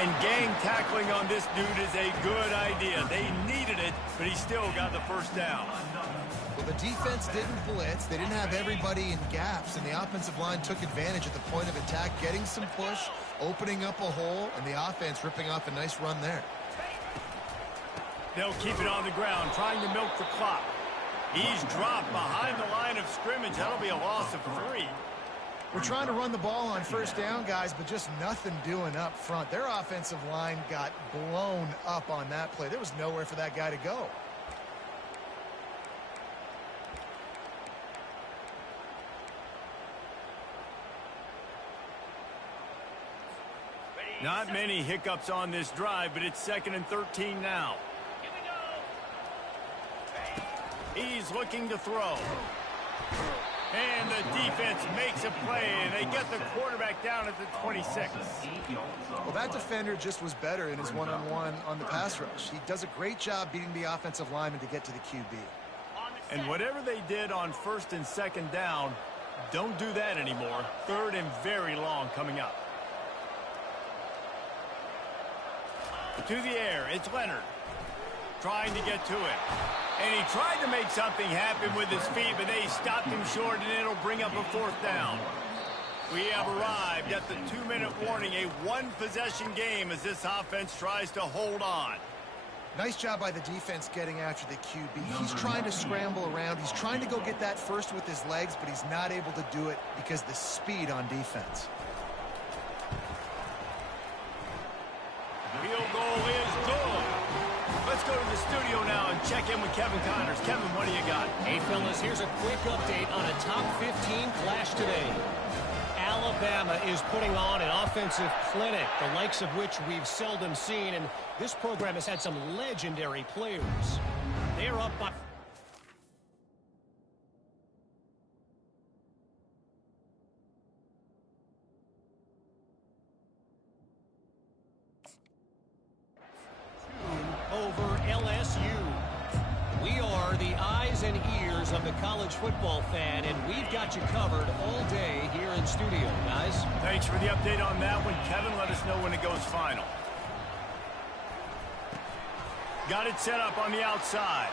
And gang tackling on this dude is a good idea. They needed it, but he still got the 1st down. Well, the defense didn't blitz. They didn't have everybody in gaps, and the offensive line took advantage at the point of attack, getting some push, opening up a hole, and the offense ripping off a nice run there. They'll keep it on the ground, trying to milk the clock. He's dropped behind the line of scrimmage. That'll be a loss of 3. We're trying to run the ball on 1st down, guys, but just nothing doing up front. Their offensive line got blown up on that play. There was nowhere for that guy to go. Not many hiccups on this drive, but it's 2nd and 13 now. He's looking to throw. And the defense makes a play, and they get the quarterback down at the 26. Well, that defender just was better in his one-on-one on the pass rush. He does a great job beating the offensive lineman to get to the QB. And whatever they did on 1st and 2nd down, don't do that anymore. 3rd and very long coming up. To the air, it's Leonard. Trying to get to it. And he tried to make something happen with his feet, but they stopped him short, and it'll bring up a 4th down. We have arrived at the 2-minute warning, a 1-possession game as this offense tries to hold on. Nice job by the defense getting after the QB. He's trying to scramble around. He's trying to go get that first with his legs, but he's not able to do it because of the speed on defense. Field goal is good. Let's go to the studio now and check in with Kevin Connors. Kevin, what do you got? Hey, fellas, here's a quick update on a top 15 clash today. Alabama is putting on an offensive clinic, the likes of which we've seldom seen, and this program has had some legendary players. They're up by... over LSU. We are the eyes and ears of the college football fan, and we've got you covered all day here in studio, guys. Thanks for the update on that one, Kevin. Let us know when it goes final. Got it set up on the outside.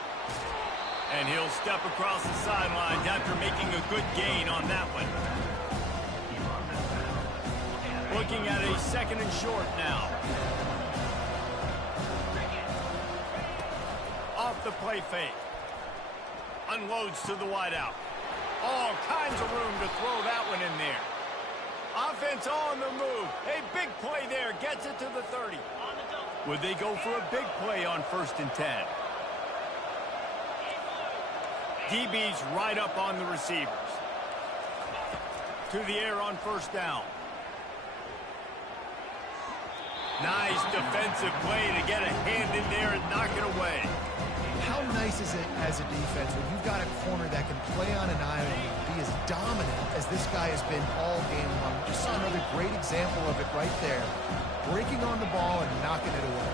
And he'll step across the sidelines after making a good gain on that one. Looking at a 2nd and short now. Off the play fake. Unloads to the wideout. All kinds of room to throw that one in there. Offense on the move. A big play there. Gets it to the 30. Would they go for a big play on 1st and 10? DB's right up on the receivers. To the air on first down. Nice defensive play to get a hand in there and knock it away. How nice is it as a defense when you've got a corner that can play on an island and be as dominant as this guy has been all game long? Just saw another great example of it right there. Breaking on the ball and knocking it away.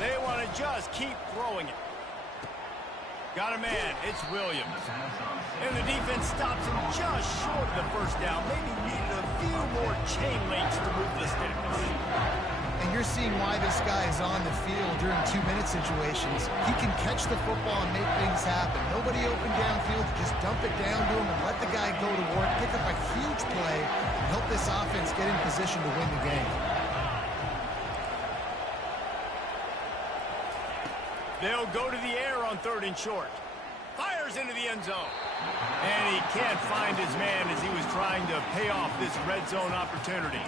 They want to just keep throwing it. Got a man. It's Williams. And the defense stops him just short of the first down. Maybe needed a few more chain links to move the sticks. And you're seeing why this guy is on the field during 2-minute situations. He can catch the football and make things happen. Nobody open downfield. Just dump it down to him and let the guy go to work, pick up a huge play, and help this offense get in position to win the game. They'll go to the air on 3rd and short. Fires into the end zone. And he can't find his man as he was trying to pay off this red zone opportunity.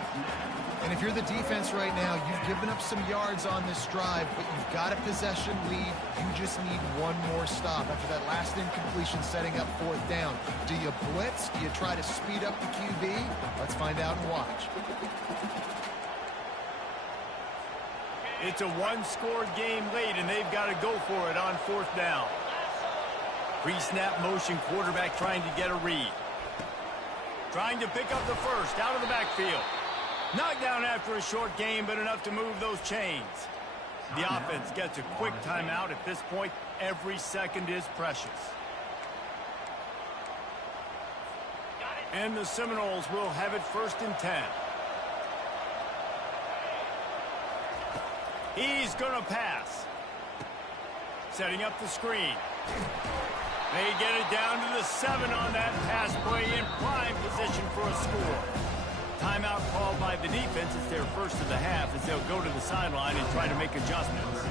And if you're the defense right now, you've given up some yards on this drive, but you've got a possession lead. You just need one more stop after that last incompletion setting up 4th down. Do you blitz? Do you try to speed up the QB? Let's find out and watch. It's a one-score game late, and they've got to go for it on 4th down. Pre-snap motion, quarterback trying to get a read. Trying to pick up the first out of the backfield. Knocked down after a short game, but enough to move those chains. The offense gets a quick timeout. At this point, every second is precious. And the Seminoles will have it 1st and 10. He's going to pass. Setting up the screen. They get it down to the 7 on that pass play in prime position for a score. Timeout called by the defense. It's their first of the half as they'll go to the sideline and try to make adjustments.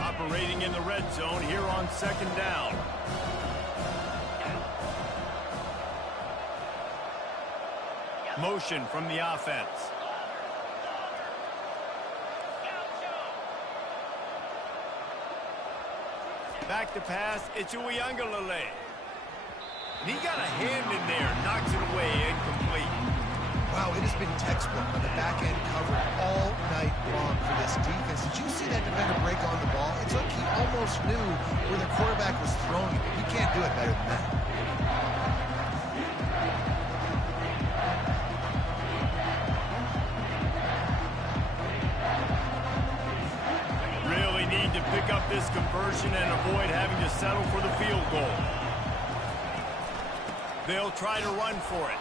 Operating in the red zone here on 2nd down. Motion from the offense. Back to pass. It's Uiagalelei. He got a hand in there. Knocks it away. Incomplete. Wow, it has been textbook on the back end coverage all night long for this defense. Did you see that defender break on the ball? It's like he almost knew where the quarterback was throwing it. He can't do it better than that. To pick up this conversion and avoid having to settle for the field goal. They'll try to run for it.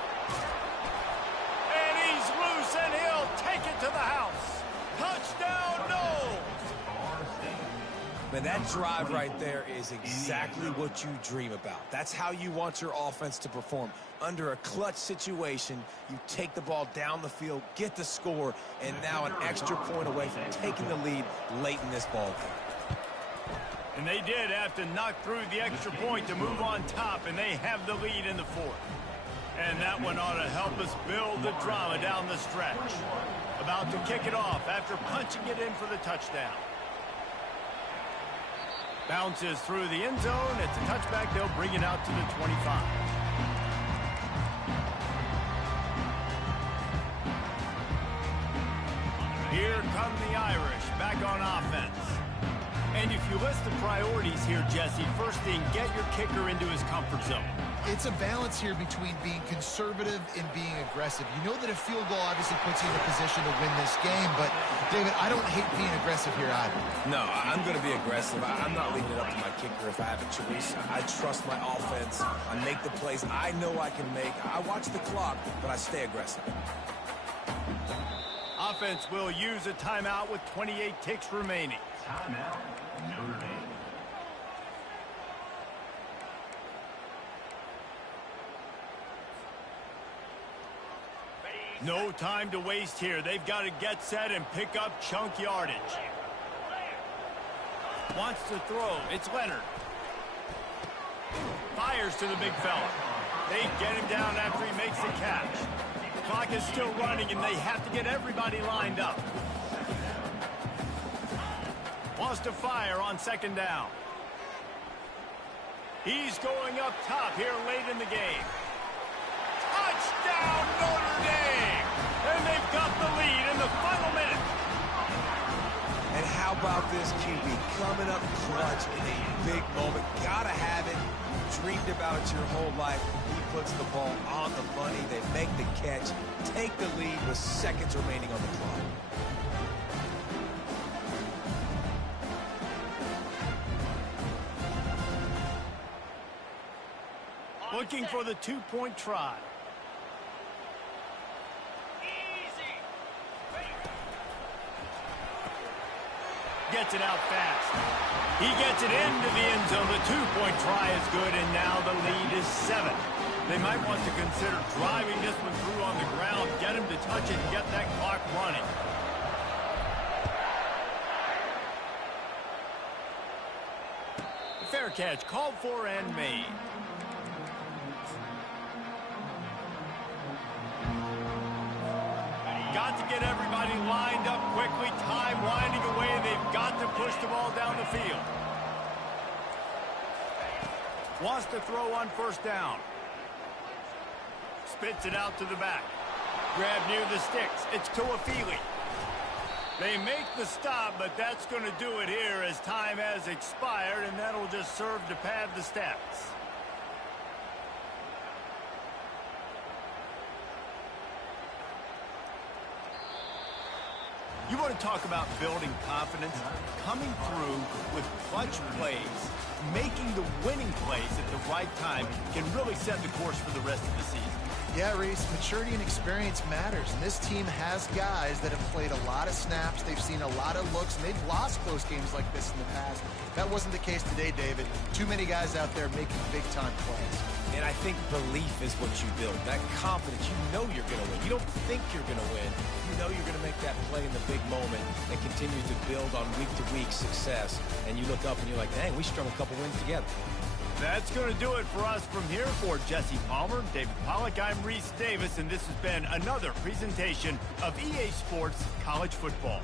And he's loose, and he'll take it to the house. Touchdown, no! Man, that drive right there is exactly what you dream about. That's how you want your offense to perform. Under a clutch situation, you take the ball down the field, get the score, and now an extra point away from taking the lead late in this ball game. And they did have to knock through the extra point to move on top, and they have the lead in the 4th. And that one ought to help us build the drama down the stretch. About to kick it off after punching it in for the touchdown. Bounces through the end zone. It's a touchback. They'll bring it out to the 25. Here come the Irish back on offense. And if you list the priorities here, Jesse, first thing, get your kicker into his comfort zone. It's a balance here between being conservative and being aggressive. You know that a field goal obviously puts you in a position to win this game, but, David, I don't hate being aggressive here either. No, I'm going to be aggressive. I'm not leaving it up to my kicker if I have a choice. I trust my offense. I make the plays I know I can make. I watch the clock, but I stay aggressive. Offense will use a timeout with 28 ticks remaining. Timeout, Notre Dame. No time to waste here. They've got to get set and pick up chunk yardage. Wants to throw. It's Leonard. Fires to the big fella. They get him down after he makes the catch. Clock is still running, and they have to get everybody lined up. Wants to fire on second down. He's going up top here late in the game. Touchdown, Notre Dame! And they've got the lead in the final minute. And how about this QB coming up clutch in a big moment? Gotta have it. Dreamed about it your whole life. He puts the ball on the money. They make the catch, take the lead with seconds remaining on the clock. Looking for the two-point try. Gets it out fast. He gets it into the end zone. The two-point try is good, and now the lead is 7. They might want to consider driving this one through on the ground, get him to touch it, and get that clock running. Fair catch, called for and made. Got to get everybody lined up quickly. Time winding away. They've got to push the ball down the field. Wants to throw on first down. Spits it out to the back. Grab near the sticks. It's Tuafili. They make the stop, but that's going to do it here as time has expired, and that'll just serve to pad the stats. You want to talk about building confidence? Coming through with clutch plays, making the winning plays at the right time can really set the course for the rest of the season. Yeah, Reese, maturity and experience matters, and this team has guys that have played a lot of snaps. They've seen a lot of looks, and they've lost close games like this in the past. That wasn't the case today, David. Too many guys out there making big-time plays. And I think belief is what you build. That confidence, you know you're going to win. You don't think you're going to win. You know you're going to make that play in the big moment and continue to build on week-to-week success. And you look up and you're like, dang, we strung a couple wins together. That's going to do it for us from here. For Jesse Palmer, David Pollack, I'm Reese Davis, and this has been another presentation of EA Sports College Football.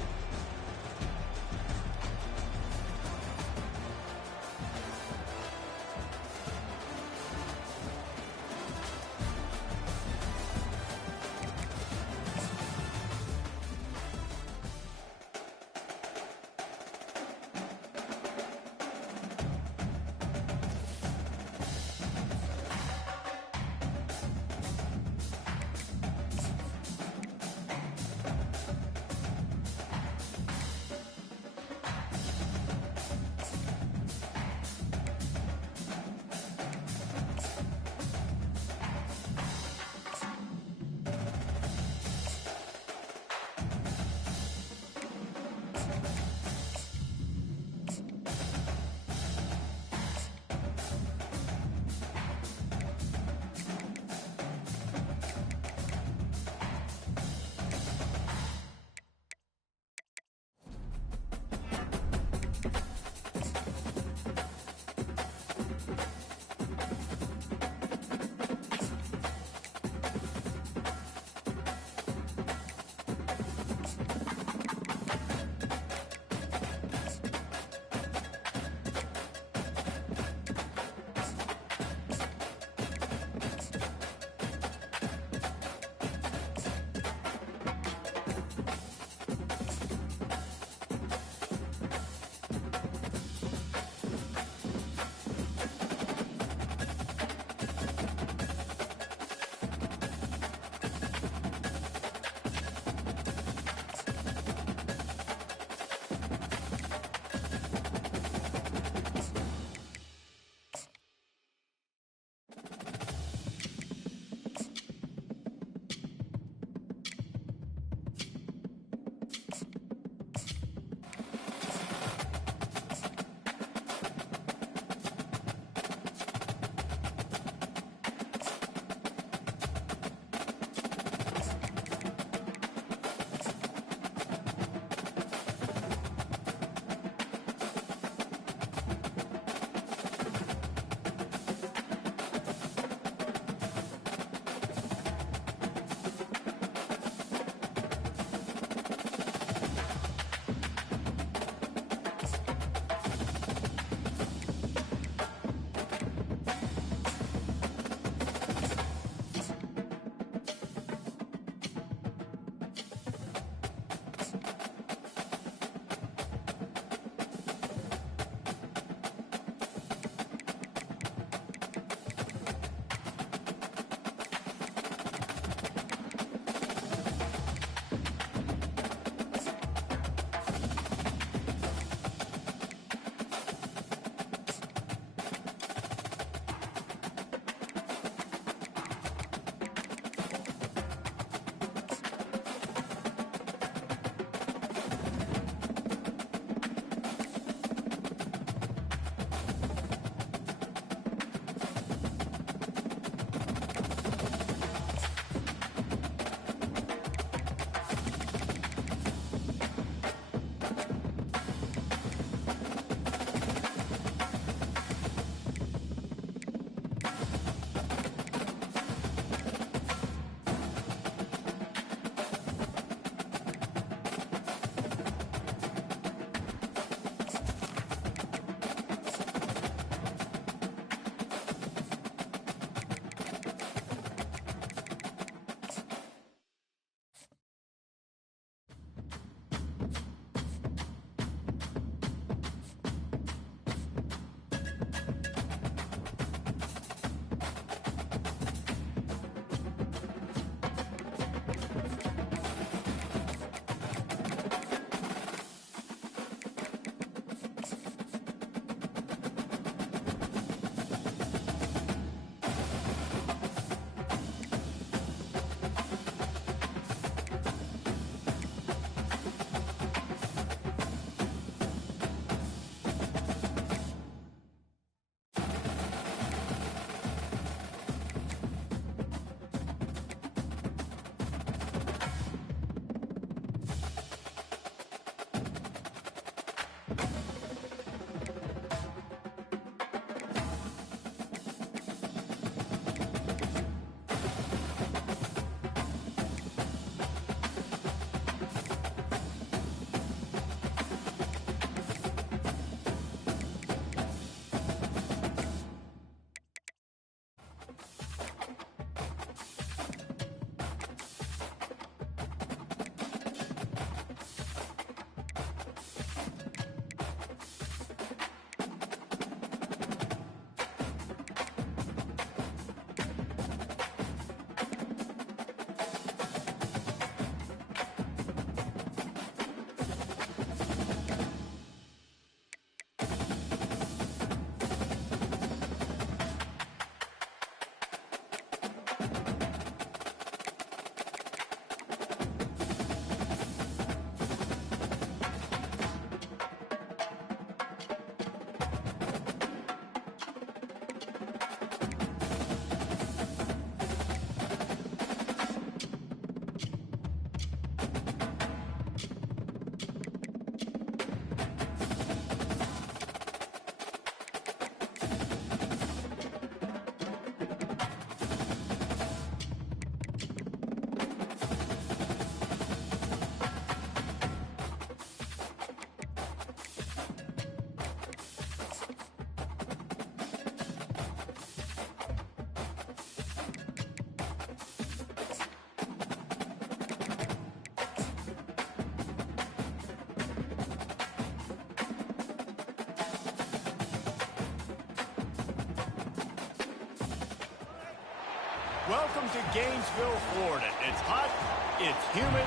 Welcome to Gainesville, Florida. It's hot, it's humid,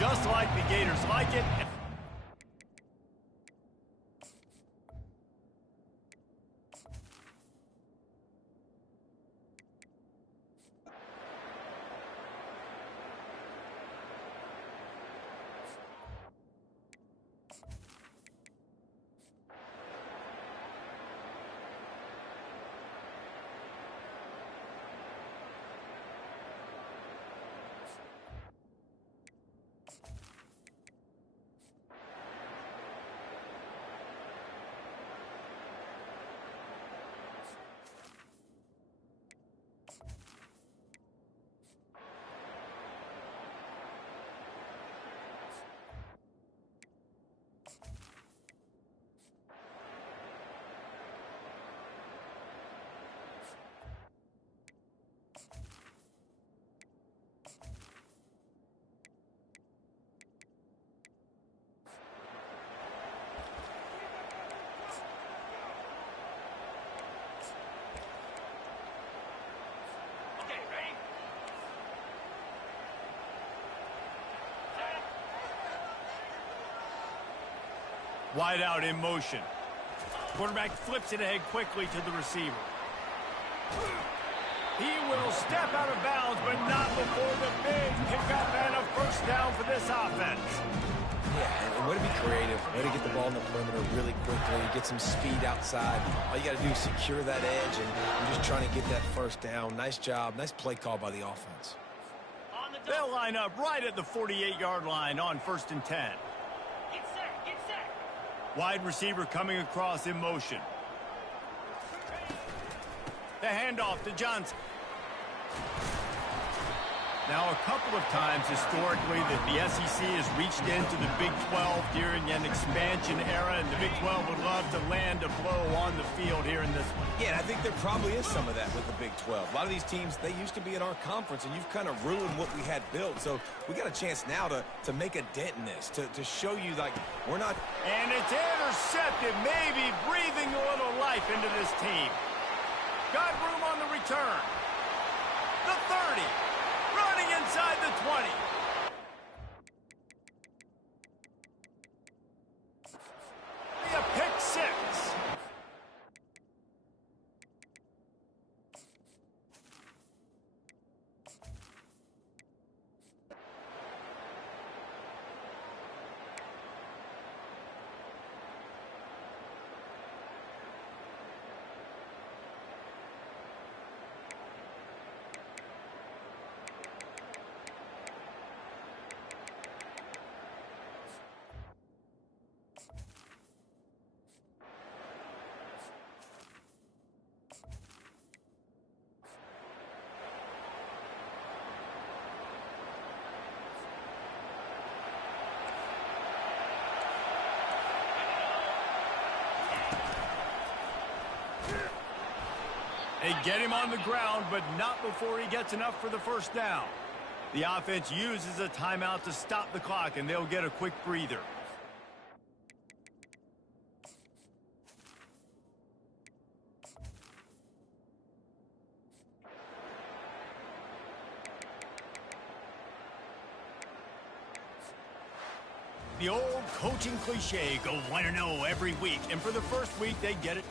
just like the Gators like it. Wide out in motion. Quarterback flips it ahead quickly to the receiver. He will step out of bounds, but not before the big pickup and a first down for this offense. Yeah, and way to be creative. Way to get the ball in the perimeter really quickly. Get some speed outside. All you got to do is secure that edge, and you're just trying to get that first down. Nice job. Nice play call by the offense. They'll line up right at the 48-yard line on 1st and 10. Wide receiver coming across in motion. The handoff to Johnson. Now, a couple of times historically that the SEC has reached into the Big 12 during an expansion era, and the Big 12 would love to land a blow on the field here in this one. Yeah, and I think there probably is some of that with the Big 12. A lot of these teams, they used to be in our conference, and you've kind of ruined what we had built. So we got a chance now to make a dent in this, to show you, like, we're not... And it's intercepted, maybe breathing a little life into this team. Got room on the return. The 30. Running inside the 20. A pick six. They get him on the ground, but not before he gets enough for the first down. The offense uses a timeout to stop the clock, and they'll get a quick breather. The old coaching cliche, go 1-0 every week. And for the first week, they get it